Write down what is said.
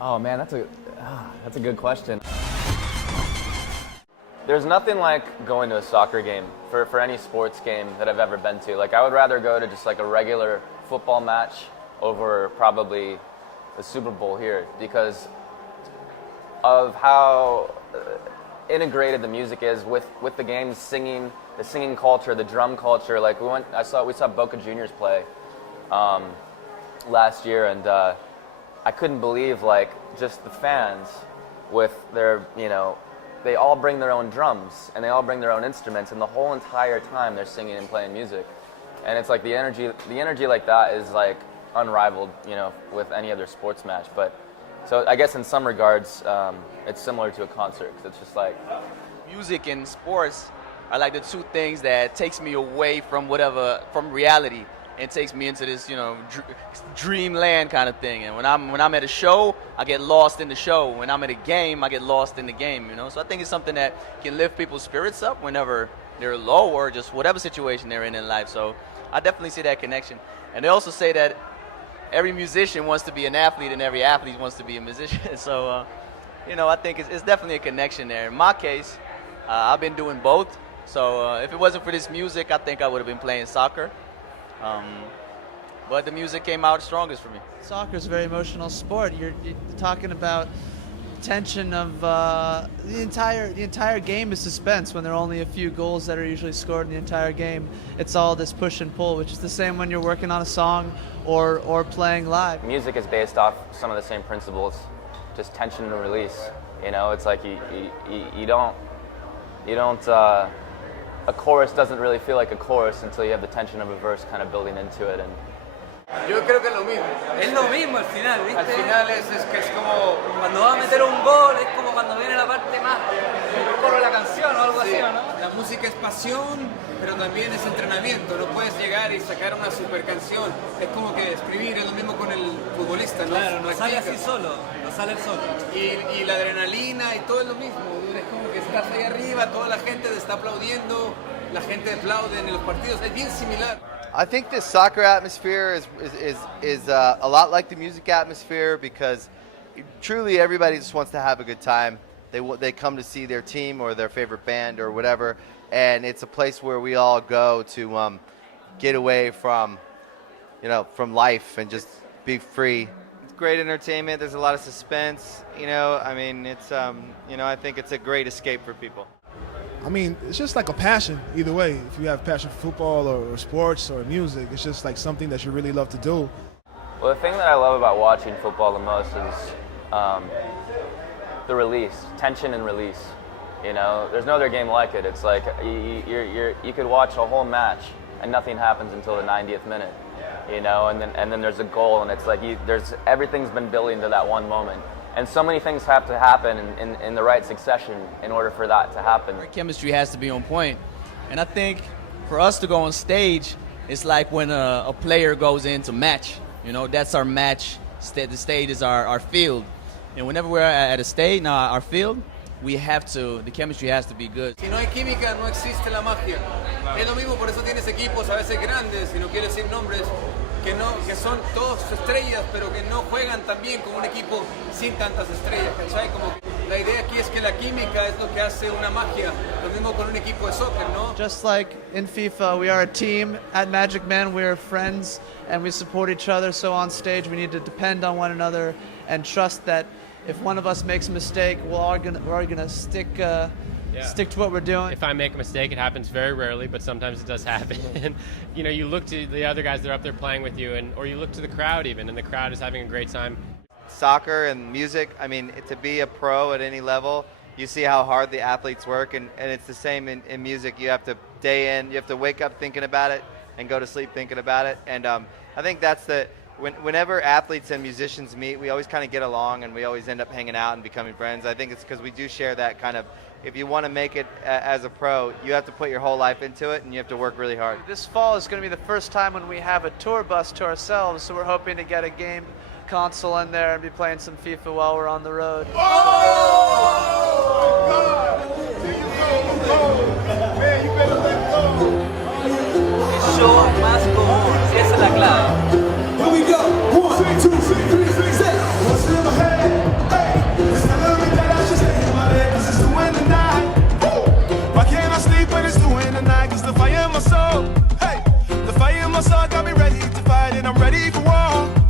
Oh man, that's a good question. There's nothing like going to a soccer game for any sports game that I've ever been to. Like I would rather go to just like a regular football match over probably the Super Bowl here because of how integrated the music is with the games, the singing culture, the drum culture. Like we saw Boca Juniors play last year, and I couldn't believe like just the fans with their, they all bring their own drums and they all bring their own instruments, and the whole entire time they're singing and playing music. And it's like the energy like that is like unrivaled, with any other sports match. But so I guess in some regards, it's similar to a concert. 'Cause it's just like music and sports are like the two things that takes me away from reality and takes me into this, dreamland kind of thing. And when I'm at a show, I get lost in the show. When I'm at a game, I get lost in the game. So I think it's something that can lift people's spirits up whenever they're low or just whatever situation they're in life. So I definitely see that connection. And they also say that every musician wants to be an athlete and every athlete wants to be a musician. So, I think it's definitely a connection there. In my case, I've been doing both. So if it wasn't for this music, I think I would have been playing soccer. But the music came out strongest for me. Soccer is a very emotional sport. You're talking about tension of the entire game is suspense when there are only a few goals that are usually scored in the entire game. It's all this push and pull, which is the same when you're working on a song or playing live. music is based off some of the same principles, just tension and release. It's like you don't a chorus doesn't really feel like a chorus until you have the tension of a verse kind of building into it. And yo creo que es lo mismo. Es lo mismo al final, ¿viste? Al final es que es como cuando va a meter un gol, es como cuando viene la parte más el coro de la canción o algo sí, así, ¿o no? la música es pasión, pero también es entrenamiento. No puedes llegar y sacar una super canción. Es como que escribir, es lo mismo con el futbolista, ¿no? Claro, no sale así solo, no sale el solo. Y la adrenalina y todo es lo mismo. Es como que estás ahí arriba, toda la gente te está aplaudiendo, la gente aplaude en los partidos. Es bien similar. I think the soccer atmosphere is a lot like the music atmosphere because truly everybody just wants to have a good time. They come to see their team or their favorite band or whatever, and it's a place where we all go to get away from life and just be free. It's great entertainment. There's a lot of suspense. It's I think it's a great escape for people. I mean, it's just like a passion either way. If you have passion for football or sports or music, it's just like something that you really love to do. well, the thing that I love about watching football the most is the release, tension and release. There's no other game like it. It's like you could watch a whole match and nothing happens until the 90th minute. And then there's a goal, and it's like everything's been building to that one moment. And so many things have to happen in the right succession in order for that to happen. Our chemistry has to be on point. And I think for us to go on stage, it's like when a player goes into match. That's our match. The stage is our field. And whenever we're at a stage, our field, the chemistry has to be good. Si no hay química, no existe la magia. Es lo mismo, por eso tienes equipos a veces grandes, y no quiero decir nombres, que son todos estrellas, pero que no juegan tan bien como un equipo sin tantas estrellas, ¿cachai? Como la idea aquí es que la química es lo que hace una magia, lo mismo con un equipo de soccer, ¿no? Just like in FIFA, we are a team. At Magic Man, we are friends and we support each other. So on stage, we need to depend on one another and trust that if one of us makes a mistake, we're all gonna stick to what we're doing. If I make a mistake, it happens very rarely, but sometimes it does happen. And you look to the other guys that are up there playing with you, or you look to the crowd even, and the crowd is having a great time. Soccer and music, I mean, to be a pro at any level, you see how hard the athletes work, and it's the same in music. You have to you have to wake up thinking about it and go to sleep thinking about it. And I think that's whenever athletes and musicians meet, we always kind of get along and we always end up hanging out and becoming friends. I think it's because we do share that kind of, if you want to make it as a pro, you have to put your whole life into it and you have to work really hard. This fall is going to be the first time when we have a tour bus to ourselves, so we're hoping to get a game console in there and be playing some FIFA while we're on the road. Oh, God! Man, you better let go. El show más común, esa es la clave. Here we go. 1, 2, 3, 4, 5, 6, 7. What's in my head? win tonight, cause the fire in my soul, hey, the fire in my soul got me ready to fight, and I'm ready for war.